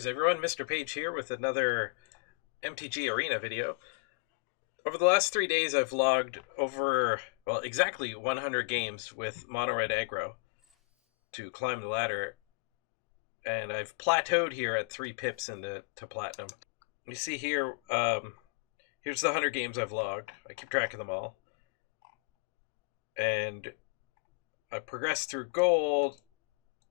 news, everyone? Mr. Page here with another MTG Arena video. Over the last 3 days, I've logged over, well, exactly 100 games with Mono Red aggro to climb the ladder, and I've plateaued here at 3 pips into platinum. You see here, here's the 100 games I've logged. I keep track of them all. And I progressed through gold.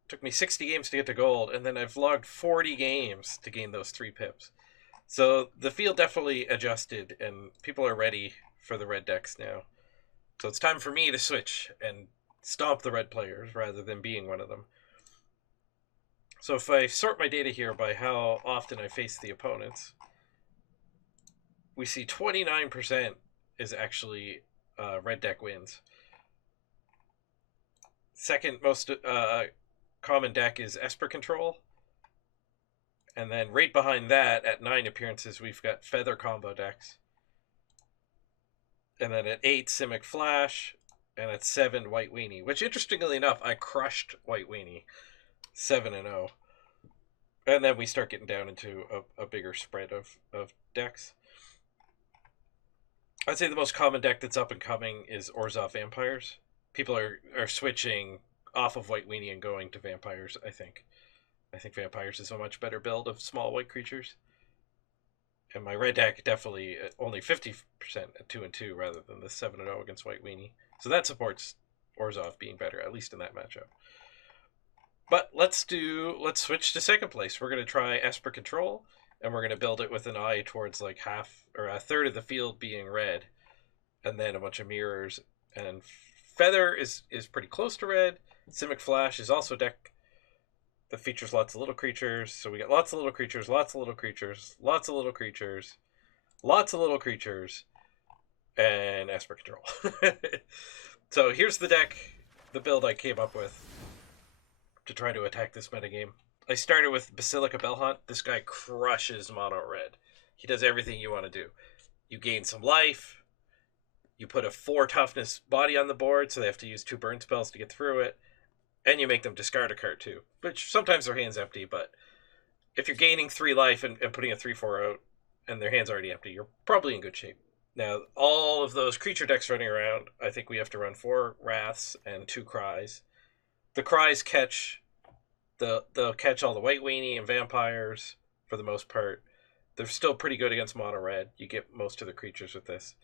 Took me 60 games to get to gold, and then I've logged 40 games to gain those 3 pips. So the field definitely adjusted, and people are ready for the red decks now. So it's time for me to switch and stomp the red players rather than being one of them. So if I sort my data here by how often I face the opponents, we see 29% is actually red deck wins. Second most common deck is Esper Control. And then right behind that, at 9 appearances, we've got Feather combo decks. And then at 8, Simic Flash. And at 7, White Weenie. Which, interestingly enough, I crushed White Weenie. 7-0. And then we start getting down into a bigger spread of decks. I'd say the most common deck that's up and coming is Orzhov Vampires. People are switching off of White Weenie and going to Vampires, I think. I think Vampires is a much better build of small white creatures. And my red deck definitely only 50% at 2-2 rather than the 7-0 against White Weenie. So that supports Orzhov being better, at least in that matchup. But let's switch to second place. We're going to try Esper Control, and we're going to build it with an eye towards like half or a third of the field being red, and then a bunch of mirrors. And Feather is pretty close to red. Simic Flash is also a deck that features lots of little creatures. So we got lots of little creatures, lots of little creatures, lots of little creatures, lots of little creatures, and Esper Control. So here's the deck, the build I came up with to try to attack this metagame. I started with Basilica Bellhunt. This guy crushes mono red. He does everything you want to do. You gain some life. You put a 4 toughness body on the board, so they have to use 2 burn spells to get through it. And you make them discard a card too, which sometimes their hand's empty, but if you're gaining 3 life and putting a 3/4 out and their hand's already empty, you're probably in good shape. Now, all of those creature decks running around, I think we have to run 4 Wraths and 2 Cries. The Cries catch, they'll catch all the White Weenie and Vampires for the most part. They're still pretty good against mono red. You get most of the creatures with this.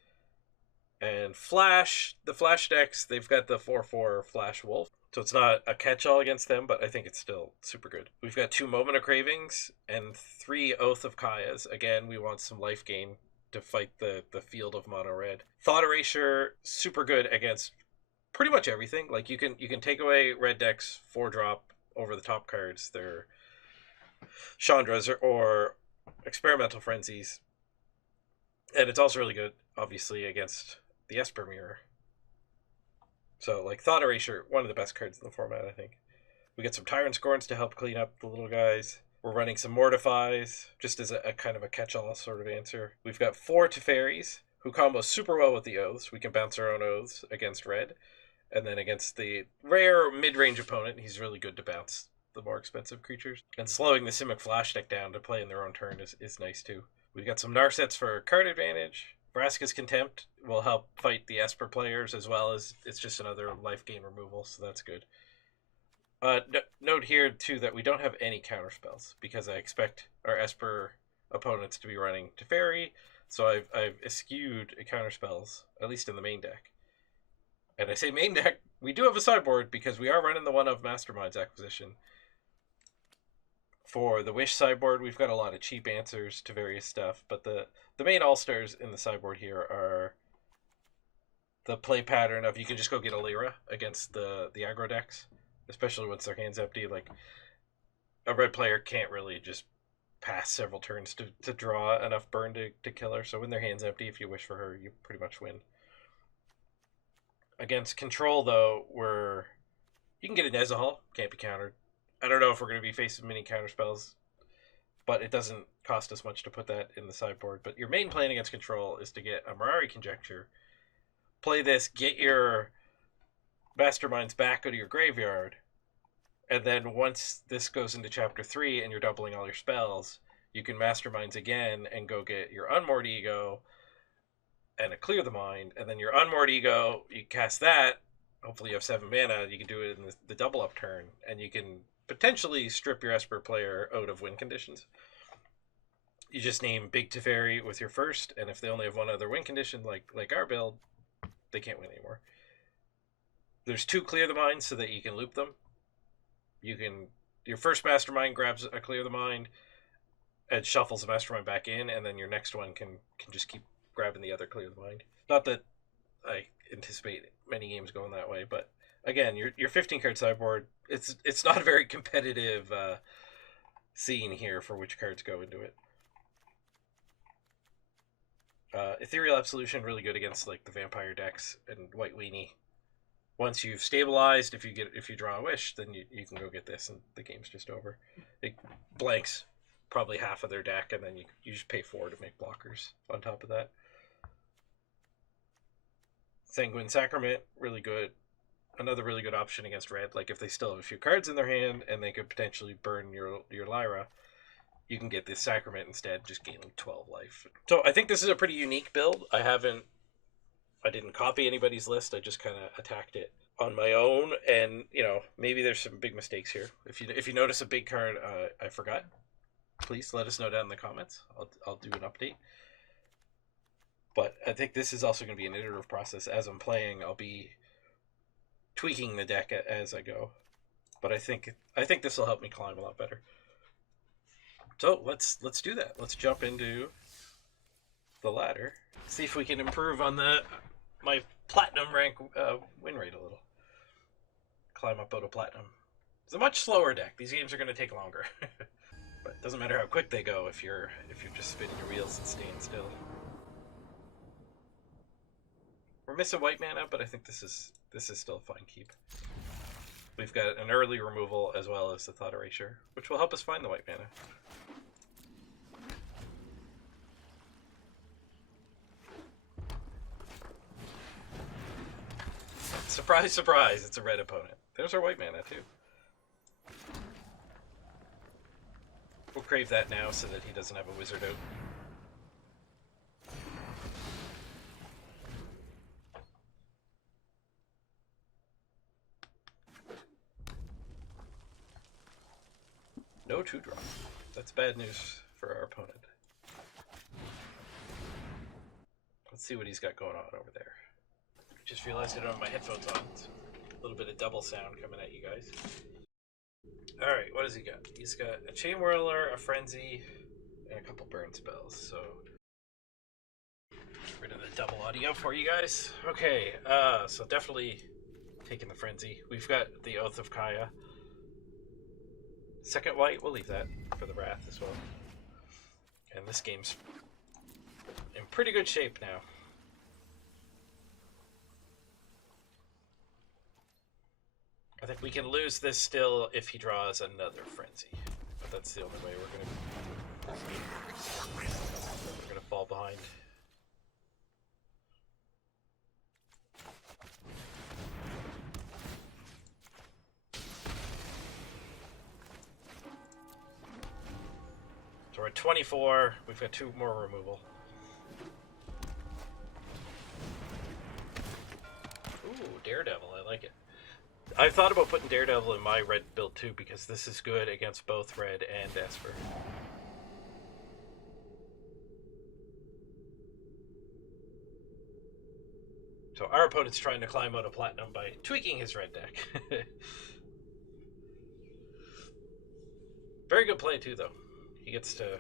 And Flash, the Flash decks, they've got the 4/4 Flash Wolf. So it's not a catch-all against them, but I think it's still super good. We've got 2 Moment of Cravings and 3 Oath of Kayas. Again, we want some life gain to fight the field of mono red. Thought Erasure, super good against pretty much everything. Like you can take away red decks 4-drop over the top cards. They're Chandras or Experimental Frenzies. And it's also really good, obviously, against the Esper Mirror. So, like, Thought Erasure, one of the best cards in the format, I think. We get some Tyrant Scorns to help clean up the little guys. We're running some Mortifies, just as a kind of a catch-all sort of answer. We've got 4 Teferis, who combo super well with the Oaths. We can bounce our own Oaths against red. And then against the rare mid-range opponent, he's really good to bounce the more expensive creatures. And slowing the Simic Flash deck down to play in their own turn is nice, too. We've got some Narsets for card advantage. Vraska's Contempt will help fight the Esper players, as well as it's just another life gain removal, so that's good. Note here, too, that we don't have any counterspells, because I expect our Esper opponents to be running Teferi, so I've eschewed counterspells, at least in the main deck. And I say main deck, we do have a sideboard, because we are running the one of Masterminds acquisition. For the Wish sideboard, we've got a lot of cheap answers to various stuff, but the main all-stars in the sideboard here are the play pattern of you can just go get a Lyra against the aggro decks, especially once their hand's empty. Like, a red player can't really just pass several turns to draw enough burn to kill her, so when their hand's empty, if you wish for her, you pretty much win. Against Control, though, you can get a Nezahal, can't be countered. I don't know if we're going to be facing many counterspells, but it doesn't cost us much to put that in the sideboard. But your main plan against Control is to get a Mirari Conjecture, play this, get your Masterminds back out of your graveyard, And then once this goes into chapter 3 and you're doubling all your spells, you can masterminds again and go get your unmoored ego and a clear the mind, and then your unmoored ego, you cast that. Hopefully you have 7 mana. You can do it in the double up turn, and you can potentially strip your Esper player out of win conditions. You just name Big Teferi with your first, and if they only have one other win condition, like our build, they can't win anymore. There's 2 clear the mind so that you can loop them. Your first mastermind grabs a clear the mind and shuffles the mastermind back in, and then your next one can just keep grabbing the other clear the mind. Not that I anticipate many games going that way, but again, your 15 card sideboard, it's not a very competitive scene here for which cards go into it. Ethereal Absolution, really good against like the vampire decks and White Weenie. Once you've stabilized, if you draw a wish, then you can go get this, and the game's just over. It blanks probably half of their deck, and then you just pay 4 to make blockers on top of that. Sanguine Sacrament, really good. Another really good option against red. Like if they still have a few cards in their hand and they could potentially burn your Lyra, you can get this Sacrament instead, just gaining 12 life. So I think this is a pretty unique build. I didn't copy anybody's list. I just kind of attacked it on my own, and maybe there's some big mistakes here. If you notice a big card I forgot, please let us know down in the comments. I'll do an update. But I think this is also going to be an iterative process. As I'm playing, I'll be tweaking the deck as I go. But I think this will help me climb a lot better. So let's do that. Let's jump into the ladder. See if we can improve on my platinum rank win rate a little. Climb up out of platinum. It's a much slower deck. These games are going to take longer. But it doesn't matter how quick they go if you're just spinning your wheels and staying still. We're missing white mana, but I think this is still a fine keep. We've got an early removal as well as the Thought Erasure, which will help us find the white mana. Surprise, surprise, it's a red opponent. There's our white mana, too. We'll crave that now so that he doesn't have a wizard out. No 2-drop. That's bad news for our opponent. Let's see what he's got going on over there. Just realized I don't have my headphones on. It's a little bit of double sound coming at you guys. Alright, what has he got? He's got a Chain Whirler, a Frenzy, and a couple burn spells, so get rid of the double audio for you guys. Okay, so definitely taking the Frenzy. We've got the Oath of Kaya. Second white, we'll leave that for the Wrath as well. And this game's in pretty good shape now. I think we can lose this still if he draws another Frenzy. But that's the only way we're gonna fall behind. So we're at 24. We've got 2 more removal. Ooh, Daredevil. I like it. I've thought about putting Daredevil in my red build too, because this is good against both red and Esper. So our opponent's trying to climb out of platinum by tweaking his red deck. Very good play too, though. He gets to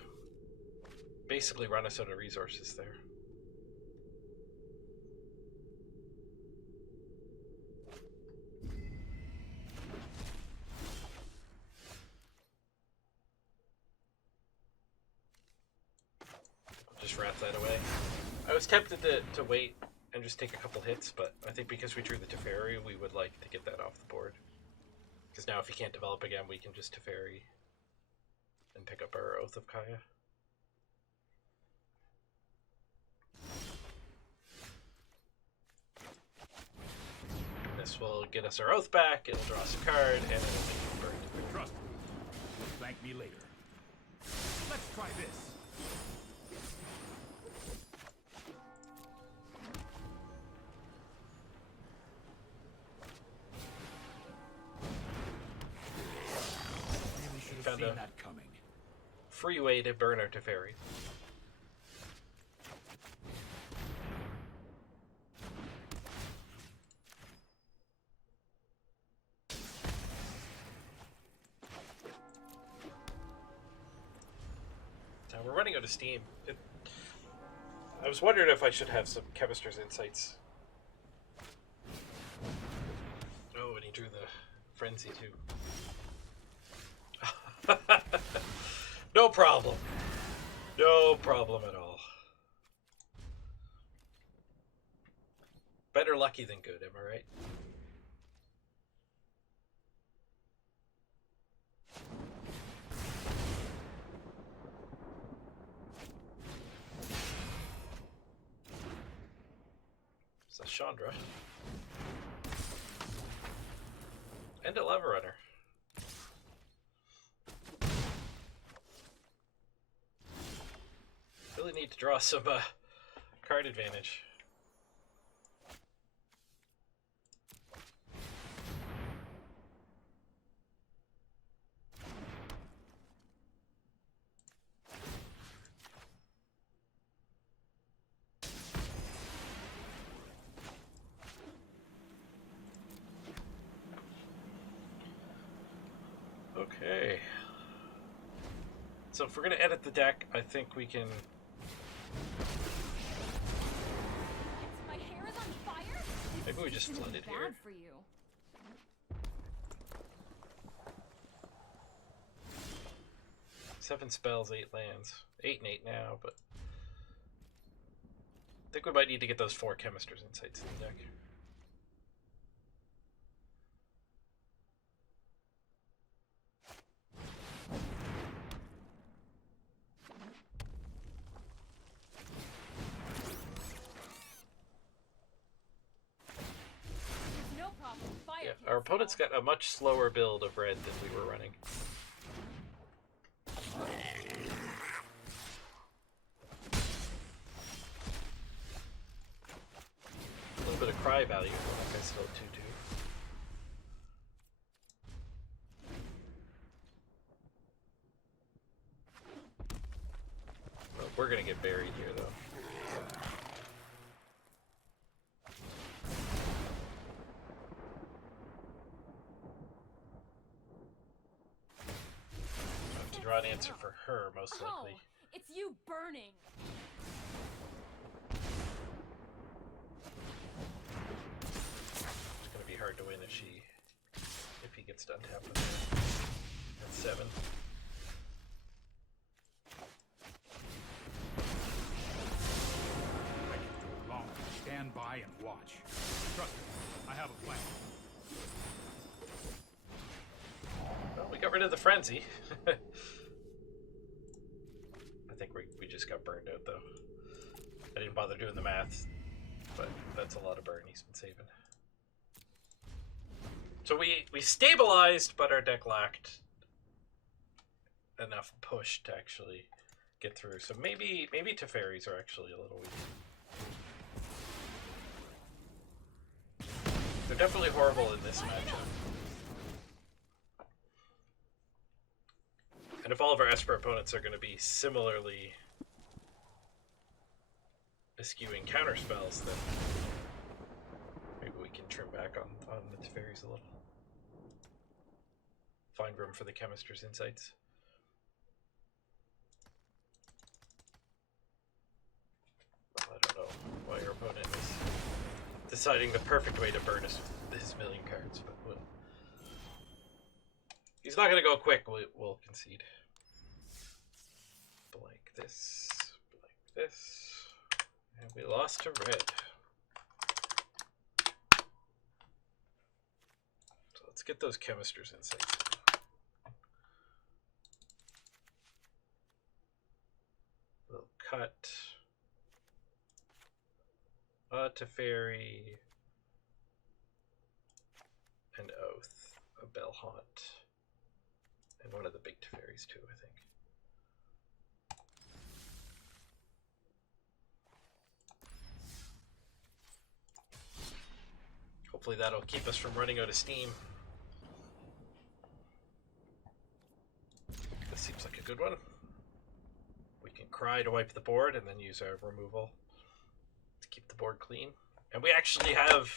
basically run us out of resources there. Just wrap that away. I was tempted to wait and just take a couple hits, but I think because we drew the Teferi, we would like to get that off the board. Because now if he can't develop again, we can just Teferi and pick up our Oath of Kaya. This will get us our Oath back, it'll draw us a card, and it'll make it burn me later. Let's try this. Really should have seen that coming. Free way to burn our Teferi. Now we're running out of steam. I was wondering if I should have some Chemister's Insights. Oh, and he drew the Frenzy too. No problem. No problem at all. Better lucky than good, am I right? It's a Chandra. And a Lava Runner. Really need to draw some card advantage. Okay. So if we're going to edit the deck, I think we can... My hair is on fire? Maybe we just flood it here. For you. 7 spells, 8 lands. 8 and 8 now, but... I think we might need to get those 4 Chemister's Insights in the deck. Yeah, our opponent's got a much slower build of red than we were running. A little bit of cry value. That guy's still 2-2. Well, we're gonna get buried here, though. Draw an answer for her, most likely. Oh, it's you burning. It's gonna be hard to win if he gets done tapping there. That's 7. I can do it long. Stand by and watch. Trust me, I have a plan. Well, we got rid of the frenzy. I think we just got burned out, though. I didn't bother doing the math, but that's a lot of burn he's been saving. So we stabilized, but our deck lacked enough push to actually get through. So maybe Teferis are actually a little weak. They're definitely horrible in this matchup. And if all of our Esper opponents are going to be similarly eschewing counter spells, then maybe we can trim back on the Teferis a little. Find room for the Chemister's Insights. Well, I don't know why your opponent is deciding the perfect way to burn his million cards, but we'll... He's not going to go quick, we'll concede. Blank this, and we lost to red. So let's get those Chemister's Insights. We'll cut a Teferi, an Oath, a Bellhaunt, And one of the big Teferis too, I think. Hopefully that'll keep us from running out of steam. This seems like a good one. We can cry to wipe the board and then use our removal to keep the board clean. And we actually have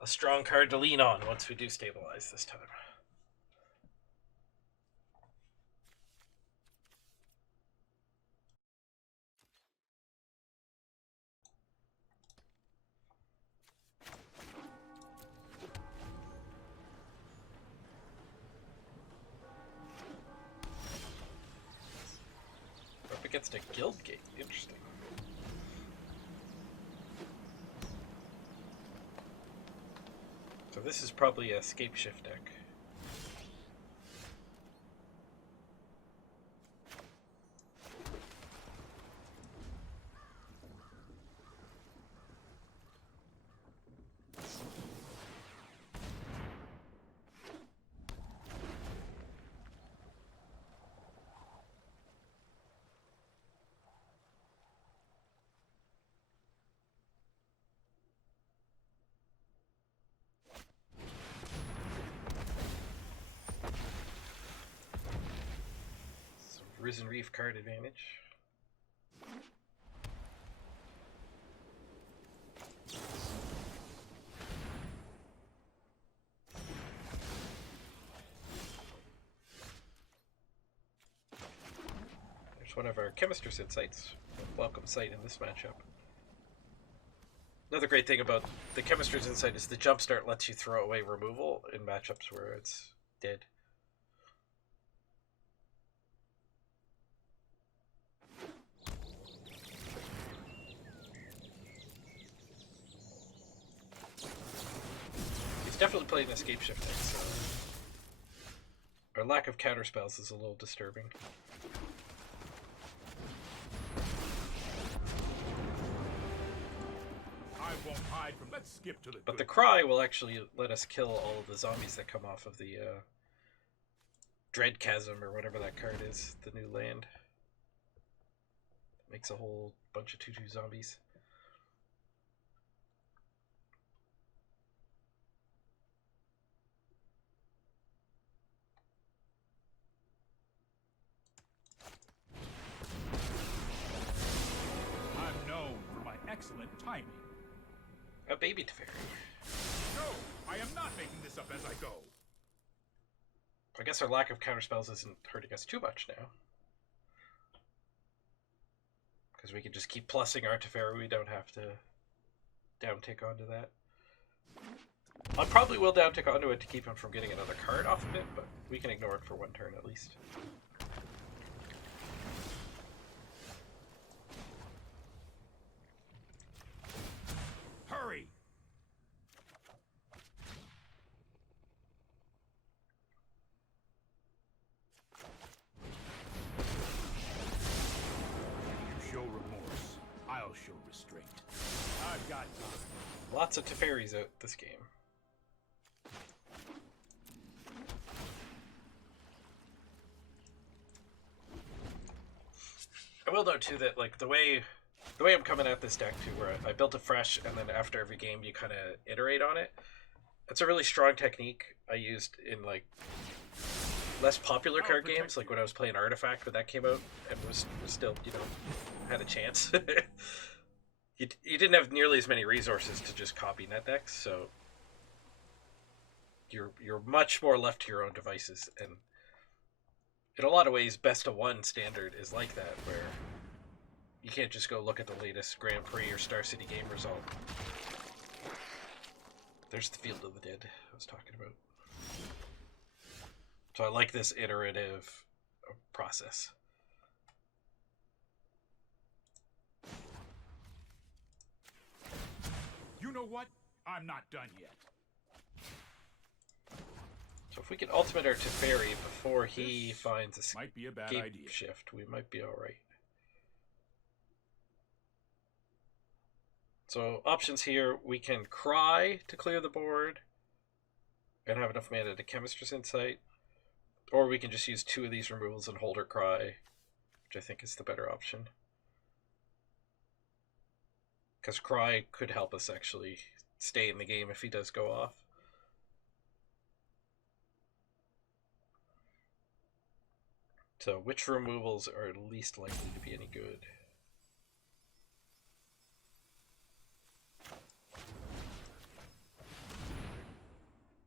a strong card to lean on once we do stabilize this time. Up against a guild gate. Interesting. So this is probably a scape shift deck. Risen Reef card advantage. There's one of our Chemistress Insights. Welcome sight in this matchup. Another great thing about the Chemistress Insight is the Jumpstart lets you throw away removal in matchups where it's dead. Definitely played an escape shift deck, so our lack of counter spells is a little disturbing. I won't hide from. Let's skip to the. But the cry will actually let us kill all of the zombies that come off of the Dread Chasm or whatever that card is, the new land. Makes a whole bunch of 2/2 zombies. Excellent timing. A baby Teferi. No, I am not making this up as I go. I guess our lack of counterspells isn't hurting us too much now. Because we can just keep plussing our Teferi, we don't have to downtick onto that. I probably will downtick onto it to keep him from getting another card off of it, but we can ignore it for one turn at least. Hurry! You show remorse, I'll show restraint. I've got time. Lots of Teferis out this game. I will note too that like the way I'm coming at this deck too, where I built it fresh and then after every game you kind of iterate on it. That's a really strong technique I used in like less popular card games, like when I was playing Artifact when that came out and was still, you know, had a chance. You didn't have nearly as many resources to just copy net decks, so you're much more left to your own devices, and in a lot of ways best of one standard is like that, where you can't just go look at the latest Grand Prix or Star City game result. There's the Field of the Dead I was talking about. So I like this iterative process. You know what? I'm not done yet. So if we can ultimate our Teferi before he finds a might be a bad idea. Shift, we might be alright. So options here, we can cry to clear the board and have enough mana to Chemistress Insight, Or we can just use 2 of these removals and hold her cry, which I think is the better option. Because cry could help us actually stay in the game if he does go off. So which removals are least likely to be any good?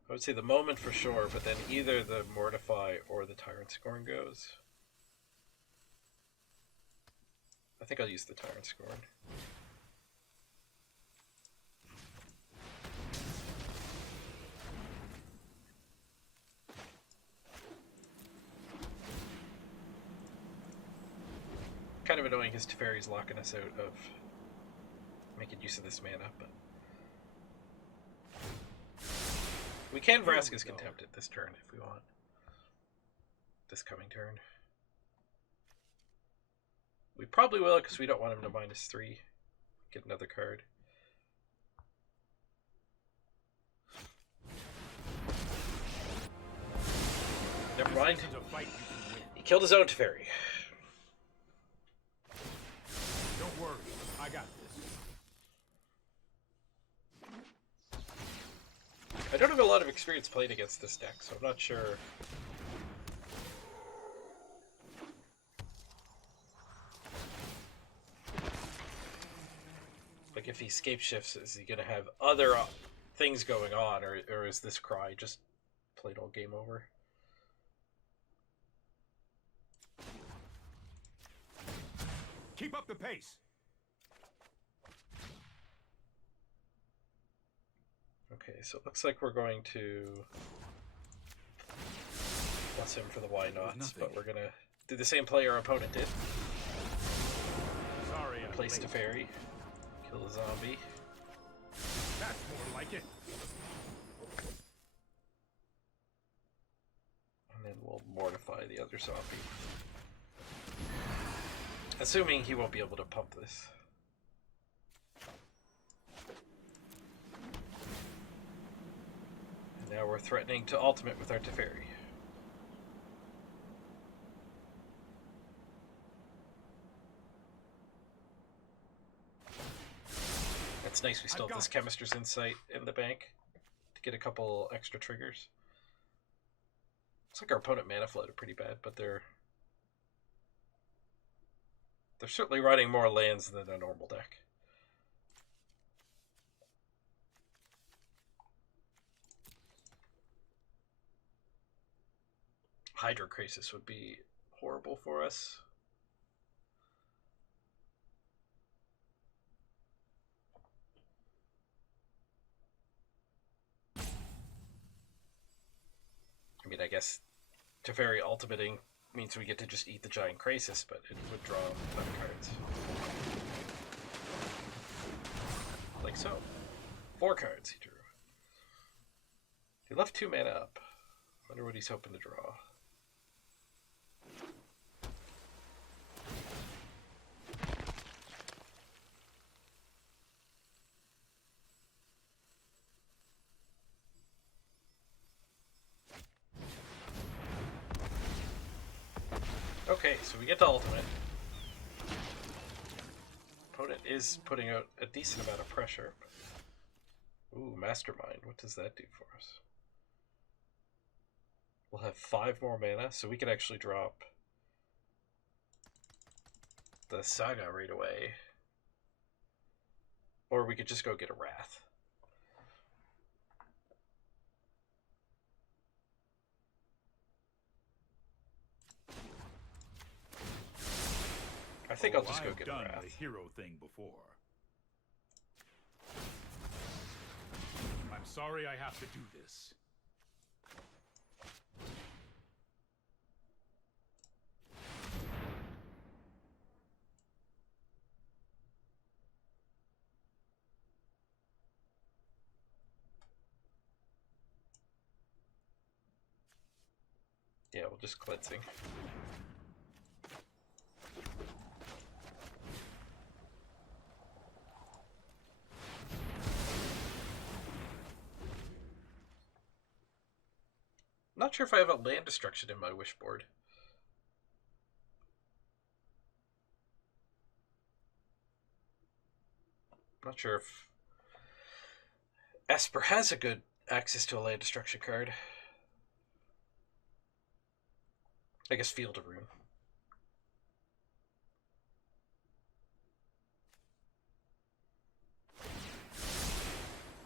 I would say the moment for sure, but then either the Mortify or the Tyrant Scorn goes. I think I'll use the Tyrant Scorn. Kind of annoying because Teferi's locking us out of making use of this mana, but we can Vraska's Contempt it this turn if we want. This coming turn. We probably will because we don't want him to -3. Get another card. Never mind. He killed his own Teferi. Don't worry, I got this. I don't have a lot of experience playing against this deck, so I'm not sure. Like, if he scape shifts, is he going to have other things going on, or is this cry just played all game over? Keep up the pace. Okay, so it looks like we're going to plus him for the why nots, but we're going to do the same play our opponent did. Sorry, Place Teferi, kill a zombie. That's more like it. And then we'll mortify the other zombie. Assuming he won't be able to pump this. And now we're threatening to ultimate with our Teferi. It's nice we still have this Chemister's Insight in the bank to get a couple extra triggers. Looks like our opponent mana flooded pretty bad, but they're certainly running more lands than a normal deck. Hydrocrisis would be horrible for us. I mean, I guess Teferi ultimating means we get to just eat the giant Krasis, but it would draw 11 cards. Like so. 4 cards he drew. He left 2 mana up. Wonder what he's hoping to draw. Okay, so we get to ultimate. Opponent is putting out a decent amount of pressure. Ooh, Mastermind. What does that do for us? We'll have 5 more mana, so we can actually drop the Saga right away. Or we could just go get a Wrath. I think I'll just go get a Wrath. I've done the hero thing before. I'm sorry I have to do this. Yeah, we'll just cleansing. not sure if I have a land destruction in my wish board. I'm not sure if Esper has a good access to a land destruction card. I guess Field of Ruin.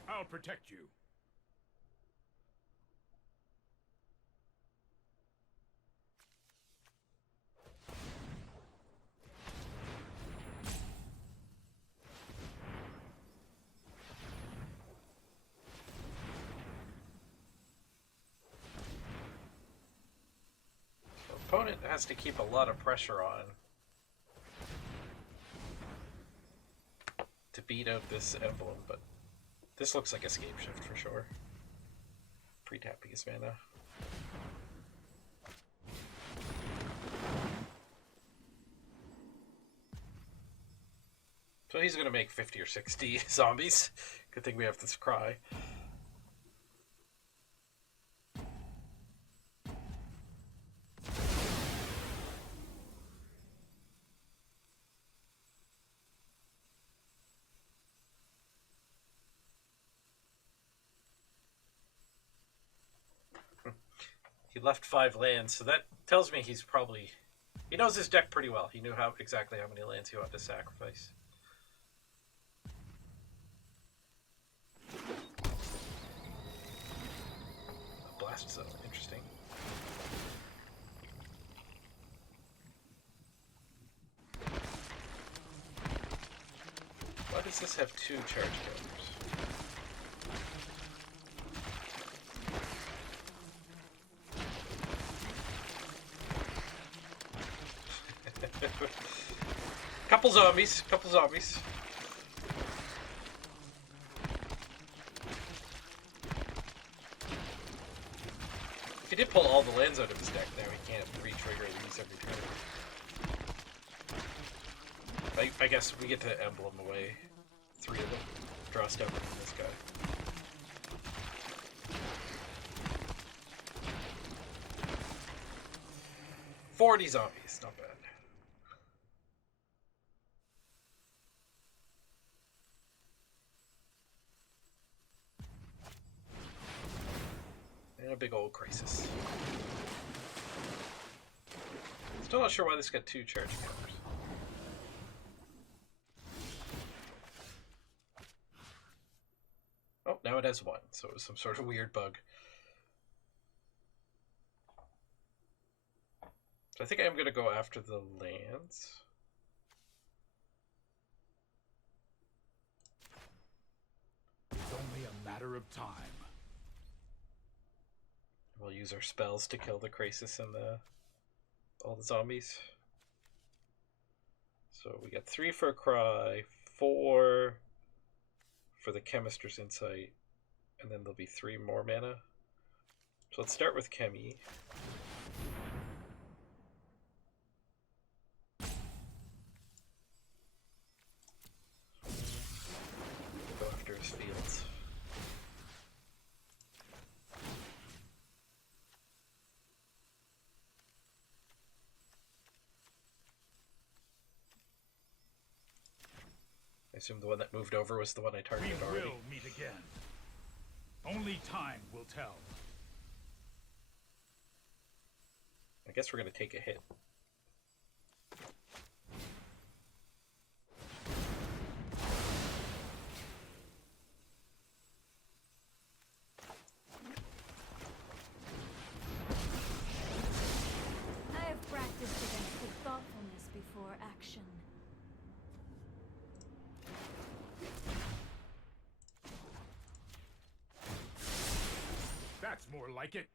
I'll protect you. The opponent has to keep a lot of pressure on to beat out this emblem, but this looks like escape shift for sure. Pre-tapping his mana. So he's going to make 50 or 60 zombies. Good thing we have this cry. He left 5 lands, so that tells me he's probably... He knows his deck pretty well. He knew exactly how many lands he wanted to sacrifice. A blast zone, interesting. Why does this have 2 charge counters? Couple zombies. If he did pull all the lands out of his deck, now he can't re-trigger these every turn. I guess we get to emblem away 3 of them. Draw step from this guy. $40 zombies, not bad. And a big old crisis. Still not sure why this got 2 charge counters. Oh, now it has 1, so it was some sort of weird bug. So I think I'm going to go after the lands. It's only a matter of time. We'll use our spells to kill the Krasis and all the zombies. So we got 3 for a cry, 4 for the Chemister's Insight, and then there'll be 3 more mana. So let's start with Chemi. Go after his fields. I assume the one that moved over was the one I targeted We already. will meet again. Only time will tell. I guess we're going to take a hit. I have practiced against good thoughtfulness before action. That's more like it.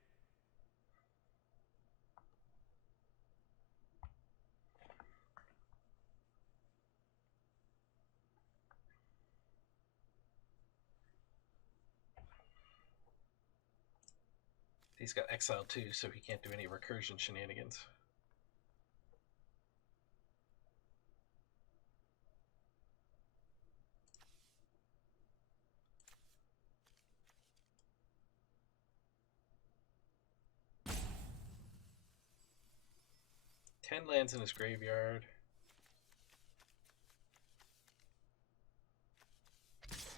He's got exile too, so he can't do any recursion shenanigans. 10 lands in his graveyard.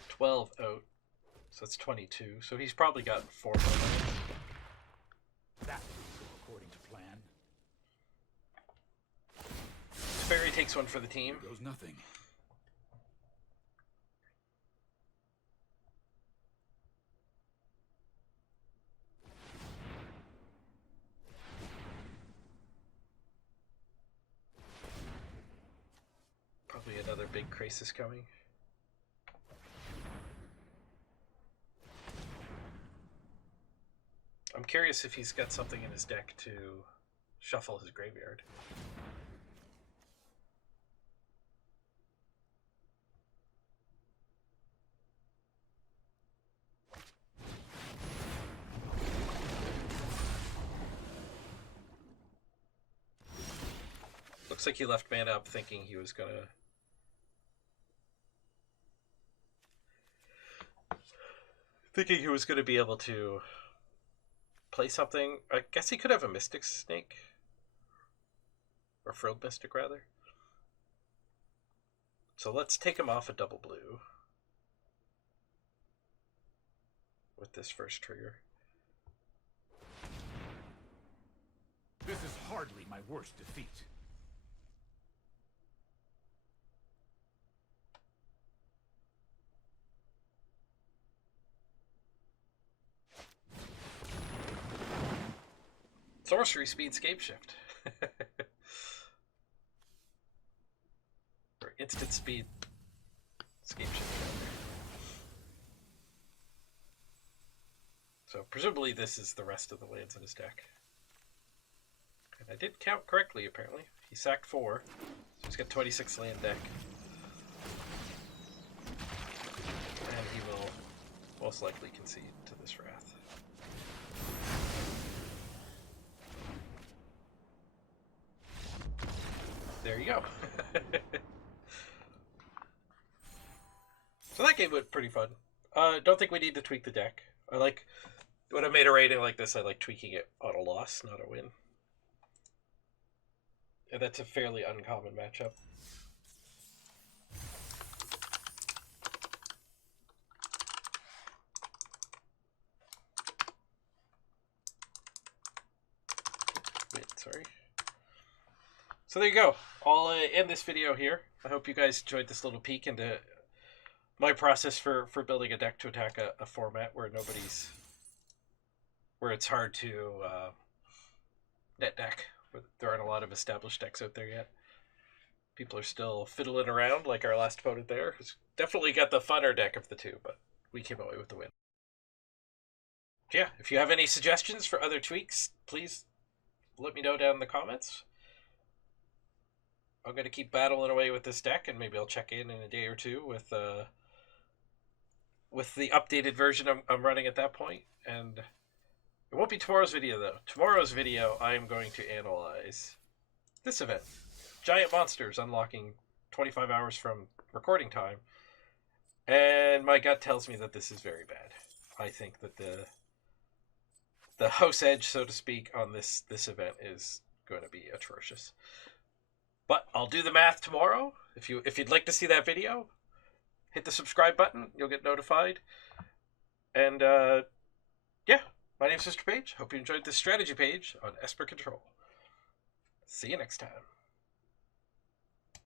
12 out. So that's 22. So he's probably got 4 more lands. That didn't go according to plan. Fairy takes one for the team. Here goes nothing. Probably another big crisis coming. I'm curious if he's got something in his deck to shuffle his graveyard. Looks like he left mana up thinking he was gonna... be able to play something. I guess he could have a Mystic Snake. Or Frilled Mystic, rather. So let's take him off a double blue. With this first trigger. This is hardly my worst defeat. Sorcery Speed Scape Shift. Or Instant Speed Scape Shift. So presumably this is the rest of the lands in his deck. And I did count correctly, apparently. He sacked 4. So he's got 26 land deck. And he will most likely concede to this Wrath. There you go. So that game went pretty fun. Don't think we need to tweak the deck. I like, when I made a rating like this, I like tweaking it on a loss, not a win. And that's a fairly uncommon matchup. Wait, sorry. So there you go. I'll end this video here. I hope you guys enjoyed this little peek into my process for building a deck to attack a format where where it's hard to net deck. There aren't a lot of established decks out there yet. People are still fiddling around like our last opponent there, who's definitely got the funner deck of the two, but we came away with the win. Yeah, if you have any suggestions for other tweaks, please let me know down in the comments. I'm going to keep battling away with this deck, and maybe I'll check in a day or two with the updated version I'm running at that point. And it won't be tomorrow's video, though. Tomorrow's video, I am going to analyze this event. Giant monsters unlocking 25 hours from recording time. And my gut tells me that this is very bad. I think that the house edge, so to speak, on this event is going to be atrocious. But I'll do the math tomorrow. If you'd like to see that video, hit the subscribe button. You'll get notified. And yeah, my name's Mr. Page. Hope you enjoyed this strategy page on Esper Control. See you next time.